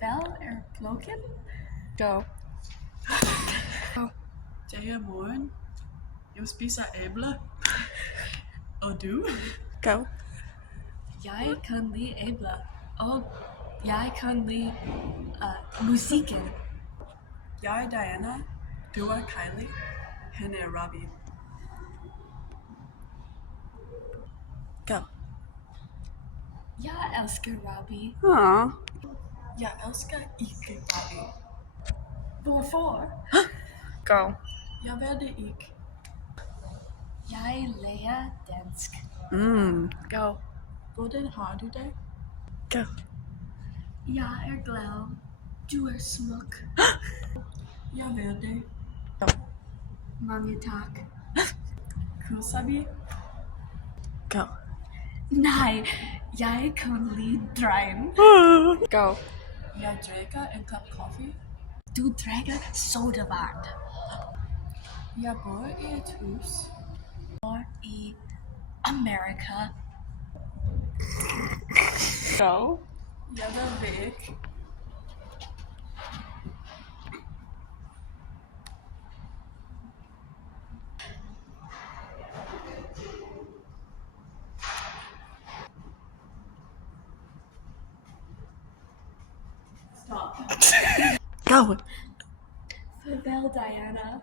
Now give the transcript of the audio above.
Vel klokken? Go. Godmorgen. Jeg spiser æbler. Og du? Go. Jeg kan lide æbler, og jeg kan lide musikken. Jeg er Diana. Du er Kylie. Han er Robbie. Go. Jeg elsker Robbie. Aw. Jeg elsker ikke Robbie. Hvorfor? Go. Jeg ved det ikke. Jeg lærer dansk. Go. Hvordan har du det? Go. Jeg er glad. Du er smuk. Jeg ved det. Mange tak. Kysser vi? Go. Nej, jeg kan lide dreng. Go. Jeg drikker en kop kaffe. Du drikker sodavand. Jeg bor i et hus. I Amerika. Go. Jeg ved det ikke. Stop. Go. Farvel, Diana.